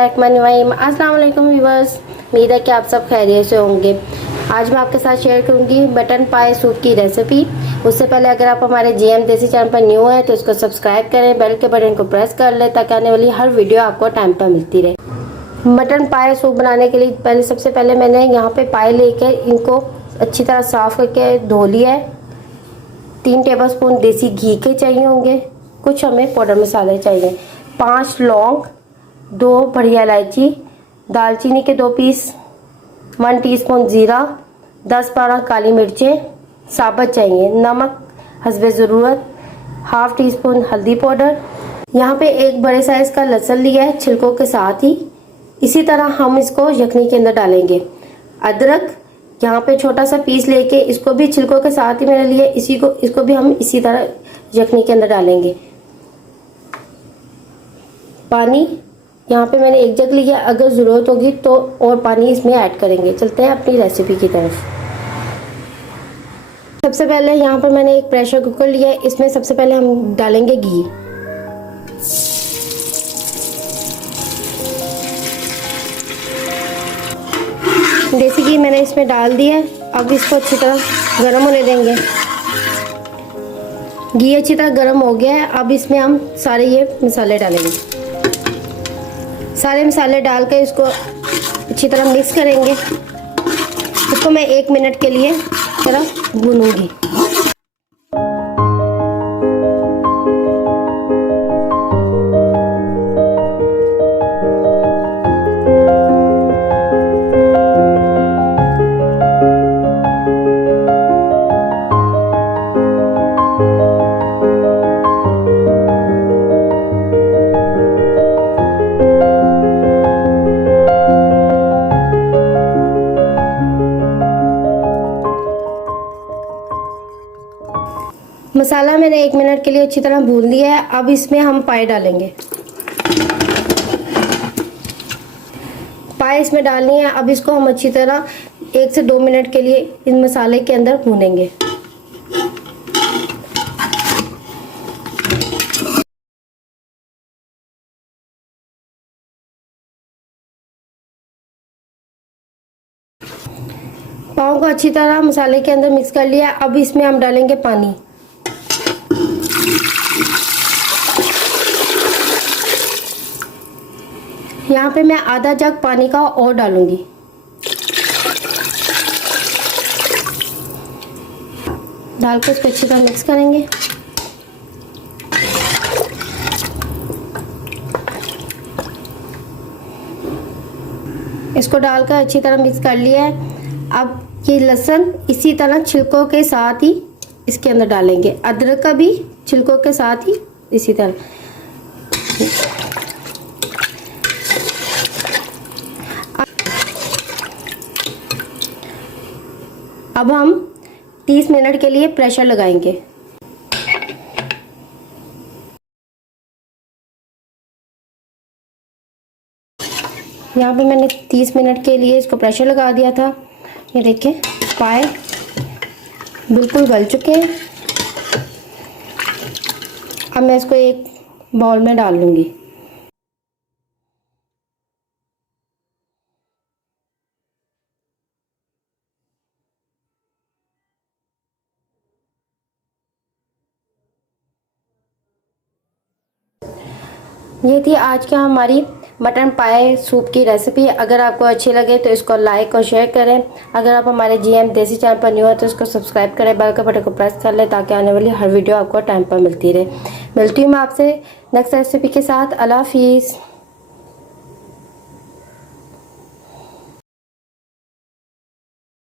अस्सलाम वालेकुम व्यूअर्स, उम्मीद है कि आप सब खैरियत से होंगे। आज मैं आपके साथ शेयर करूंगी मटन पाए सूप की रेसिपी। उससे पहले अगर आप हमारे जीएम देसी चैनल पर न्यू है तो इसको सब्सक्राइब करें, बेल के बटन को प्रेस कर लें ताकि आने वाली हर वीडियो आपको टाइम पर मिलती रहे। मटन पाए सूप बनाने के लिए सबसे पहले मैंने यहाँ पे पाए लेकर इनको अच्छी तरह साफ करके धो लिया है। 3 टेबलस्पून देसी घी के चाहिए होंगे। कुछ हमें पाउडर मसाले चाहिए, 5 लौंग, 2 बढ़िया इलायची, दालचीनी के 2 पीस, 1 टीस्पून जीरा, 10-12 काली मिर्चें साबुत चाहिए, नमक हस्बे ज़रूरत, हाफ टी स्पून हल्दी पाउडर। यहाँ पे एक बड़े साइज का लहसुन लिया है छिलकों के साथ ही। इसी तरह हम इसको यखनी के अंदर डालेंगे। अदरक यहाँ पे छोटा सा पीस लेके इसको भी छिलकों के साथ ही मैंने लिया, इसको भी हम इसी तरह यखनी के अंदर डालेंगे। पानी यहाँ पे मैंने 1 जग लिया, अगर ज़रूरत होगी तो और पानी इसमें ऐड करेंगे। चलते हैं अपनी रेसिपी की तरफ। सबसे पहले यहाँ पर मैंने एक प्रेशर कुकर लिया है, इसमें सबसे पहले हम डालेंगे घी। देसी घी मैंने इसमें डाल दिया है। अब इसको अच्छी तरह गर्म होने देंगे। घी अच्छी तरह गर्म हो गया है। अब इसमें हम सारे ये मसाले डालेंगे। सारे मसाले डालकर इसको अच्छी तरह मिक्स करेंगे। इसको मैं 1 मिनट के लिए थोड़ा भूनूंगी। मसाला मैंने 1 मिनट के लिए अच्छी तरह भून लिया है। अब इसमें हम पाए डालेंगे। पाए इसमें डालनी है। अब इसको हम अच्छी तरह 1 से 2 मिनट के लिए इन मसाले के अंदर भूनेंगे। पाव को अच्छी तरह मसाले के अंदर मिक्स कर लिया। अब इसमें हम डालेंगे पानी। यहाँ पे मैं आधा जग पानी का और डालूंगी। डालकर इसको अच्छी तरह मिक्स करेंगे। इसको डालकर अच्छी तरह मिक्स कर लिया है। अब ये लहसुन इसी तरह छिलकों के साथ ही इसके अंदर डालेंगे। अदरक का भी छिलकों के साथ ही इसी तरह। अब हम 30 मिनट के लिए प्रेशर लगाएंगे। यहाँ पे मैंने 30 मिनट के लिए इसको प्रेशर लगा दिया था। ये देखिए पाए बिल्कुल गल चुके हैं। अब मैं इसको एक बाउल में डाल लूँगी। ये थी आज की हमारी मटन पाए सूप की रेसिपी। अगर आपको अच्छी लगे तो इसको लाइक और शेयर करें। अगर आप हमारे जीएम देसी चैनल पर न्यू है तो इसको सब्सक्राइब करें, बेल के बटन को प्रेस कर लें ताकि आने वाली हर वीडियो आपको टाइम पर मिलती रहे। मिलती हूँ मैं आपसे नेक्स्ट रेसिपी के साथ। अल्लाह हाफिज़।